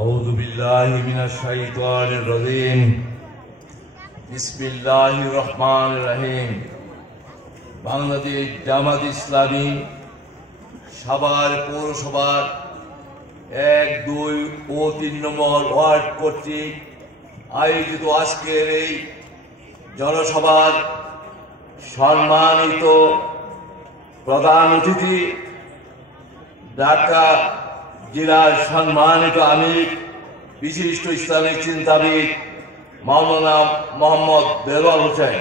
আউযু বিল্লাহি মিনাশ শাইতানির রাজীম। বিসমিল্লাহির রহমানির রহিম। বাংলাদেশ জামাত ইসলামী সাভার পৌরসভার 1, 2 ও 3 নম্বর ওয়ার্ড কর্তৃক আয়োজিত আজকের এই জনসভার সম্মানিত প্রধান অতিথি ঢাকা জেলার সম্মানিত আমির বিশিষ্ট ইসলামিক চিন্তাবিদ মাওলানা মোহাম্মদ দেলোয়ার হোসেন,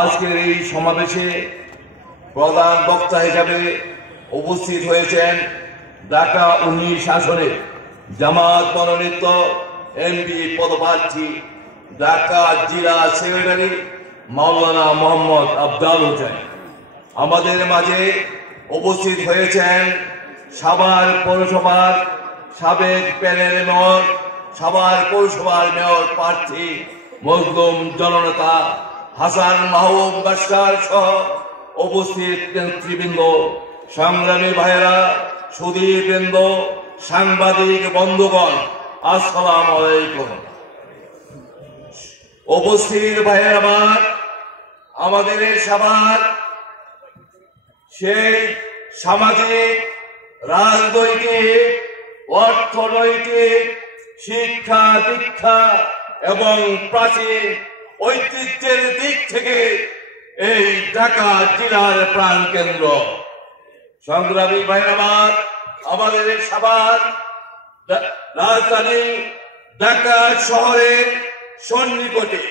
আজকের এই সমাবেশে প্রধান বক্তা হিসাবে উপস্থিত হয়েছেন ঢাকা 19 আসনের জামাত মনোনীত এমপি পদপ্রার্থী ঢাকা জেলা সেক্রেটারি মাওলানা মোহাম্মদ আফজাল হোসেন। আমাদের মাঝে উপস্থিত হয়েছেন সাভার পৌরসভার সাবেক প্যানেল মেয়র, সাভার পৌরসভার মেয়র প্রার্থী মজলুম জননেতা হাসান মাহবুব বাশার সহ উপস্থিত নেতৃবৃন্দ, সংগ্রামী ভাইয়েরা, সুধীবৃন্দ, সাংবাদিক বন্ধুগণ, আসসালামু আলাইকুম। উপস্থিত ভাইয়েরা, আমাদের এই সভার সেই সামাজিক, রাজনৈতিক, অর্থনৈতিক, শিক্ষা দীক্ষা এবং প্রাচীন ঐতিহ্যের দিক থেকে এই ঢাকা জেলার প্রাণকেন্দ্র। সংগ্রামী ভাইরা, আমাদের এই সভার রাজধানী ঢাকা শহরের সন্নিকটে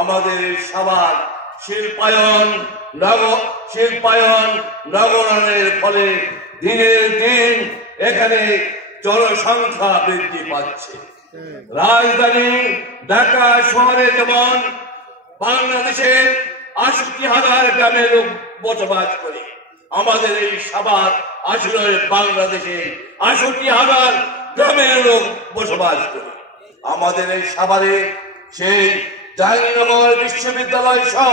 আমাদের সভার শিল্পায়ন নগরায়নের ফলে দিনের দিন এখানে জনসংখ্যা বৃদ্ধি পাচ্ছে। রাজধানী ঢাকা শহরে যেমন বাংলাদেশের ৮৮,০০০ গ্রামের লোক বসবাস করে, আমাদের এই সাভার আসলে বাংলাদেশে ৬৮,০০০ গ্রামের লোক বসবাস করে। আমাদের এই সাভারে সেই জাহাঙ্গীরনগর বিশ্ববিদ্যালয় সহ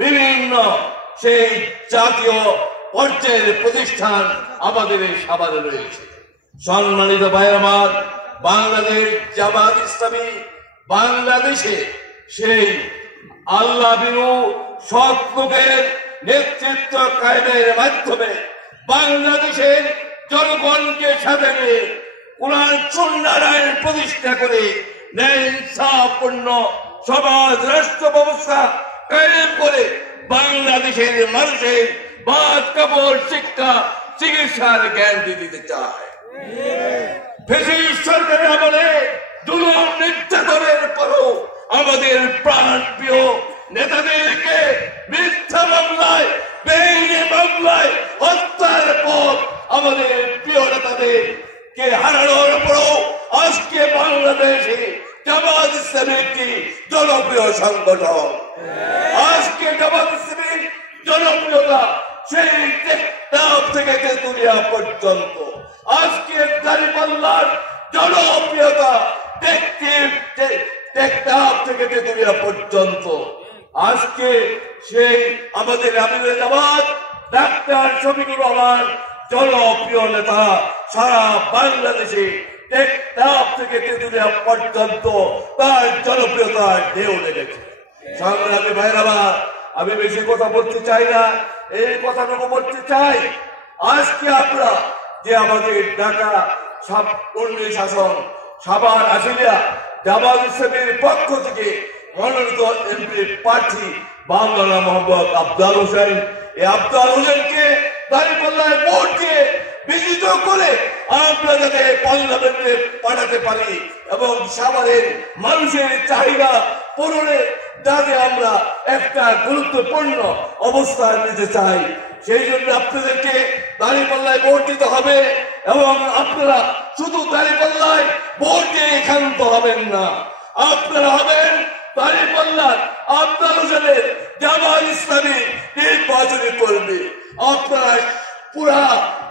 বিভিন্ন সেই জাতীয় পর্যায়ের প্রতিষ্ঠান আমাদের এই সাভারে রয়েছে। সম্মানিত ভাইরা, বাংলাদেশ জামাত ইসলামী বাংলাদেশে সেই আল্লাহ বিরু সৎ লোকের নেতৃত্ব কায়েমের মাধ্যমে বাংলাদেশের জনগণকে সাথে নিয়ে কোরআন সুন্নাহর আইন প্রতিষ্ঠা করে ন্যায় ইনসাফপূর্ণ সমাজ রাষ্ট্র ব্যবস্থা কায়েম করে বাংলাদেশের মানুষের ভাত কাপড় শিক্ষা চিকিৎসার জ্ঞান দিতে চায়। ফ্যাসিস্ট সরকারের আমলে জুলুম নির্যাতনের পরও আমাদের প্রাণ প্রিয় নেতাদেরকে মিথ্যা মামলায়, বেআইনি মামলায় হত্যার পর আমাদের প্রিয় নেতাদেরকে হারানোর পরও আজকে বাংলাদেশে জামাত ইসলামী একটি জনপ্রিয় সংগঠন। আজকে জামাত ইসলামীর জনপ্রিয়তা সেই টেকনাফ থেকে তেতুলিয়া পর্যন্ত, আজকে দাঁড়িপাল্লার জনপ্রিয়তা টেকনাফ থেকে তেতুলিয়া পর্যন্ত। আজকে সেই আমাদের আমিরুল জামাত ডাক্তার শফিকুর রহমান জনপ্রিয় নেতা সারা বাংলাদেশে টেকনাফ থেকে তেতুলিয়া পর্যন্ত তার জনপ্রিয়তার ঢেউ লেগেছে। সংগ্রামী ভাইরা, আমি বেশি কথা বলতে চাই না, এই কথাটুকু বলতে চাই, আজকে আমরা যে আমাদের ঢাকা 19 শাসন সাভার আশুলিয়া জামাত ইসলামীর পক্ষ থেকে মনোনীত এমপি প্রার্থী মাওলানা মোহাম্মদ আফজাল হোসেন, এই আফজাল হোসেনকে দাঁড়িপাল্লায় ভোট দিয়ে বিজিত করে আমরা যাতে পার্লামেন্টে পাঠাতে পারি এবং সাভারের মানুষের চাহিদা পূরণে যাতে আমরা একটা গুরুত্বপূর্ণ অবস্থান নিতে চাই, সেই জন্য আপনাদেরকে দাঁড়িপাল্লায় ভোট দিতে হবে। এবং আপনারা শুধু দাঁড়িপাল্লায় ভোট দিয়ে ক্ষান্ত হবেন না, আপনারা হবেন দাঁড়িপাল্লার আফজাল হোসেনের জামাত ইসলামী নির্বাচনী কর্মী। আপনারা পুরা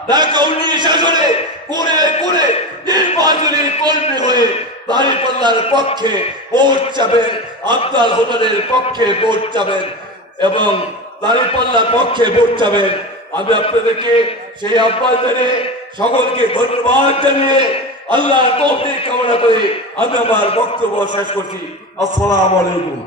ঢাকা 19 আসনে করে করে নির্বাচনী কর্মী হয়ে দাঁড়িপাল্লার পক্ষে ভোট চাবেন, আফজাল হোসেনের পক্ষে ভোট চাবেন এবং দাঁড়িপাল্লার পক্ষে ভোট চাবেন। আমি আপনাদেরকে সেই আহ্বান জানিয়ে সকলকে ধন্যবাদ জানিয়ে আল্লাহর তৌফিক কামনা করে আমি আমার বক্তব্য শেষ করছি। আসসালামু আলাইকুম।